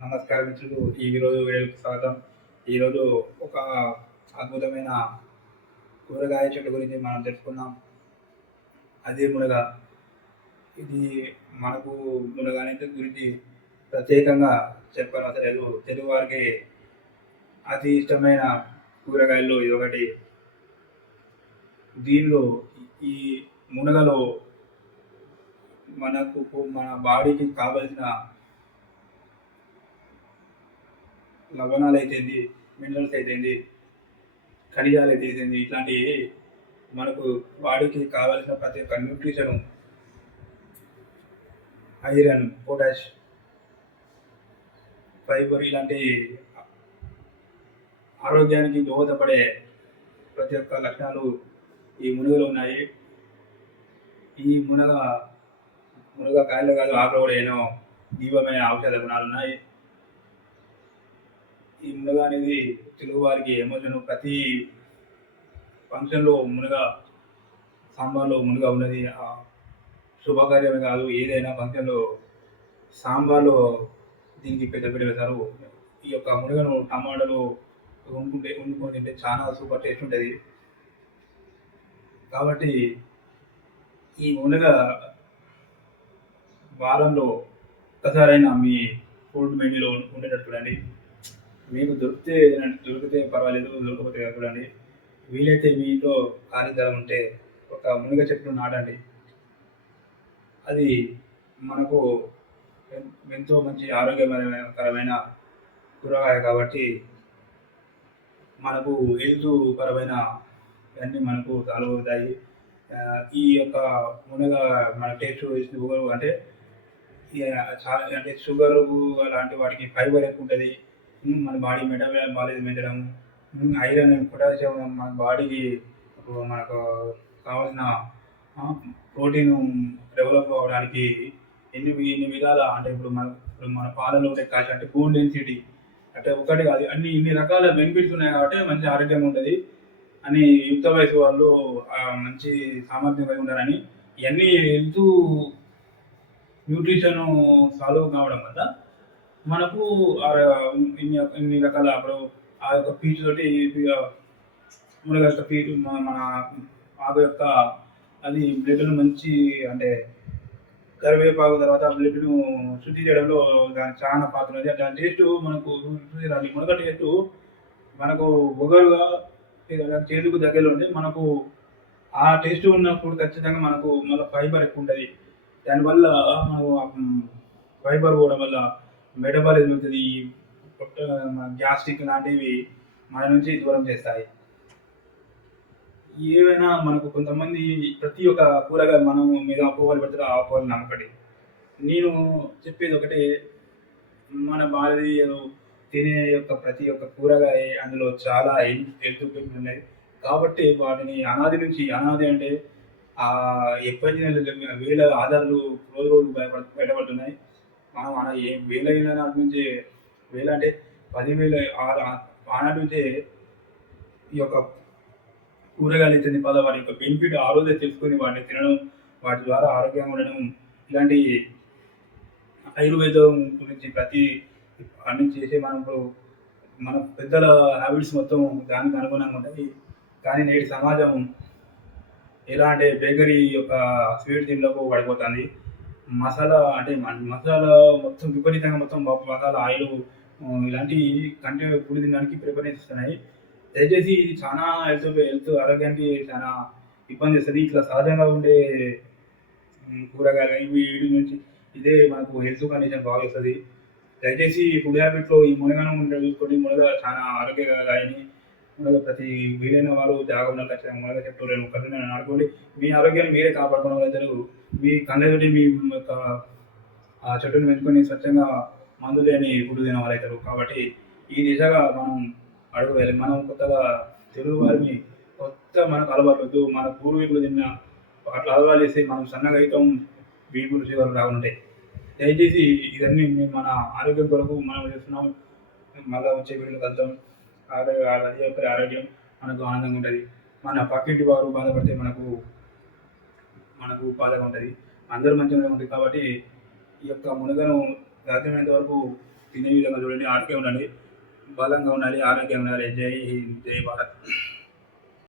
నమస్కారం మిత్రులు ఈ రోజు వీడియోకి స్వాగతం. ఈరోజు ఒక అద్భుతమైన కూరగాయ చెట్టు గురించి మనం తెలుసుకుందాం. అదే మునగ. ఇది మనకు మునగ అనేది గురించి ప్రత్యేకంగా చెప్పనవసరలేదు తెలుగు వారికి అతి ఇష్టమైన కూరగాయల్లో ఇది ఒకటి. దీనిలో ఈ మునగలో మనకు మన బాడీకి కావలసిన లవణాలు అయితేంది మినరల్స్ అయితేంది ఖనిజాలు అయితేంది ఇట్లాంటివి మనకు బాడీకి కావాల్సిన ప్రతి ఒక్క న్యూట్రిషన్ ఐరన్ పొటాష్ ఫైబర్ ఇలాంటి ఆరోగ్యానికి దోహదపడే ప్రతి ఒక్క లక్షణాలు ఈ మునుగలు ఉన్నాయి. ఈ మునగ మునగ కాయలు కాదు ఆకులు కూడా ఎన్నో దీపమైన ఔషధ గుణాలు ఉన్నాయి. ఈ మునగ అనేది తెలుగు వారికి ఎమోషన్ ప్రతి ఫంక్షన్లో మునగ సాంబార్లో మునగ ఉన్నది. శుభకార్యమే కాదు ఏదైనా ఫంక్షన్లో సాంబార్లో దీనికి పెద్ద పెద్ద వేశారు. ఈ యొక్క మునగను టమాటాలు వండుకుంటే వండుకొని తింటే చాలా సూపర్ టేస్ట్ ఉంటుంది. కాబట్టి ఈ మునగ వారంలో ఒక్కసారైనా మీ ఫుడ్ మెన్యూలో ఉండేటట్టు చూడండి. మీకు దొరికితే ఏదైనా దొరికితే పర్వాలేదు దొరకకపోతే చూడండి వీలైతే మీ ఇంట్లో ఖాళీ ఉంటే ఒక మునగ చెట్లు నాటండి. అది మనకు ఎంతో మంచి ఆరోగ్యకరమైన కూరగాయ కాబట్టి మనకు హెల్త్ పరమైన అన్నీ మనకు సాల్వ్ అవుతాయి ఈ యొక్క మునగ మన టేస్ట్ వేసిన అంటే చాలా అంటే షుగర్ అలాంటి వాటికి ఫైబర్ ఎక్కువ ఉంటుంది. మన బాడీ మెటబాలిజం బాడీ పెంచడం ఐరన్ పొటాషియం మన బాడీకి మనకు కావాల్సిన ప్రోటీన్ డెవలప్ అవ్వడానికి ఎన్ని ఎన్ని విధాల అంటే ఇప్పుడు మన ఇప్పుడు మన పాలలో ఉండే కాల్షియం అంటే బోన్ డెన్సిటీ అంటే ఒకటి కాదు అన్ని ఇన్ని రకాల బెనిఫిట్స్ ఉన్నాయి కాబట్టి మంచి ఆరోగ్యంగా ఉంటుంది అని యుక్త వయసు వాళ్ళు మంచి సామర్థ్యం కలిగి ఉండాలని ఇవన్నీ హెల్త్ న్యూట్రిషన్ సాల్వ్ కావడం వల్ల మనకు ఆ ఇన్ని ఇన్ని రకాల ఇప్పుడు ఆ యొక్క పీచు తోటి మునగ యొక్క పీచు మన మన ఆకు యొక్క అది బ్లడ్ను మంచి అంటే కరివేపాకు తర్వాత బ్లడ్ను శుద్ధి చేయడంలో దాని చాలా పాత్ర ఉంది. దాని టేస్ట్ మనకు దాని మునగ టేస్ట్ మనకు ఒగరుగా చేతుకు దగ్గరలో ఉండి మనకు ఆ టేస్ట్ ఉన్నప్పుడు ఖచ్చితంగా మనకు మళ్ళీ ఫైబర్ ఎక్కువ ఉంటుంది. దానివల్ల మనకు ఫైబర్ పోవడం వల్ల మెటబాలిజం అవుతుంది గ్యాస్ట్రిక్ లాంటివి మన నుంచి దూరం చేస్తాయి. ఏవైనా మనకు కొంతమంది ప్రతి ఒక్క కూరగాయ మనం మీద అపోహలు పెడతారు ఆ అపోహలు నమ్మకటి నేను చెప్పేది ఒకటే మన భారతీయులు తినే యొక్క ప్రతి ఒక్క కూరగాయ అందులో చాలా హెల్త్ ఎఫెక్ట్ ఉన్నాయి. కాబట్టి వాటిని అనాది నుంచి అనాది అంటే ఆ ఎప్పటి వేల ఆధారాలు రోజు రోజు బయట బయటపడుతున్నాయి మనం మన ఏం వేలైన నాటి నుంచి వేల అంటే పదివేల ఆ- ఆనాటి నుంచే ఈ యొక్క కూరగాయలు ఇచ్చింది పద వారి యొక్క బెనిఫిట్ ఆ రోజే తెలుసుకొని వాటిని తినడం వాటి ద్వారా ఆరోగ్యంగా ఉండడం ఇలాంటి ఆయుర్వేదం గురించి ప్రతి అన్ని చేసే మనం ఇప్పుడు మన పెద్దల హ్యాబిట్స్ మొత్తం దానికి అనుగుణంగా ఉంటాయి. కానీ నేటి సమాజం ఎలా అంటే బేకరీ యొక్క స్వీట్ దీనిలోకి పడిపోతుంది మసాలా అంటే మసాలా మొత్తం విపరీతంగా మొత్తం మసాలా ఆయిల్ ఇలాంటి కంటే ఫుడ్ తినడానికి ప్రిఫరెన్స్ ఇస్తున్నాయి దయచేసి ఇది చాలా హెల్త్ హెల్త్ ఆరోగ్యానికి చాలా ఇబ్బంది ఇస్తుంది ఇట్లా సహజంగా ఉండే కూరగాయలు ఇవి వీటి నుంచి ఇదే మనకు హెల్త్ కండిషన్ బాగా వస్తుంది దయచేసి ఫుడ్ హ్యాబిట్లో ఈ మునగానం ఉండే కొన్ని మునగ చాలా ఆరోగ్యదాయని మునగ ప్రతి వీలైన వాళ్ళు జాగ్రత్త ఖచ్చితంగా మునగ చెప్తారు. రెండు మొక్కలు నేను ఆడుకోండి. మీ ఆరోగ్యాన్ని మీరే కాపాడుకోవడం వల్ల మీ కళ్ళతోటి మీ యొక్క ఆ చెట్టుని పెంచుకొని స్వచ్ఛంగా మందు లేని గుడ్డు తిన వాళ్ళవుతారు కాబట్టి ఈ దిశగా మనం అడుగు వేయాలి మనం కొత్తగా తెలుగు వారిని కొత్త మనకు అలవాటు వద్దు. మన పూర్వీకులు తిన్న అట్లా అలవాటు చేసి మనం సన్నగా అవుతాం వీపులు చివరు రాకుంటాయి దయచేసి ఇవన్నీ మేము మన ఆరోగ్యం కొరకు మనం చేస్తున్నాం. మళ్ళీ వచ్చే వీడియోకి వెళ్తాం ఆరోగ్య ఆరోగ్యం మనకు ఆనందంగా ఉంటుంది. మన పక్కింటి వారు బాధపడితే మనకు మనకు బాధగా ఉంటుంది. అందరూ మంచిగా ఉంటుంది కాబట్టి ఈ యొక్క మునగను సాధ్యమైనంత వరకు తినే విధంగా చూడండి ఆరోగ్యం ఉండాలి బలంగా ఉండాలి ఆరోగ్యంగా ఉండాలి. జై హింద్ జై భారత్.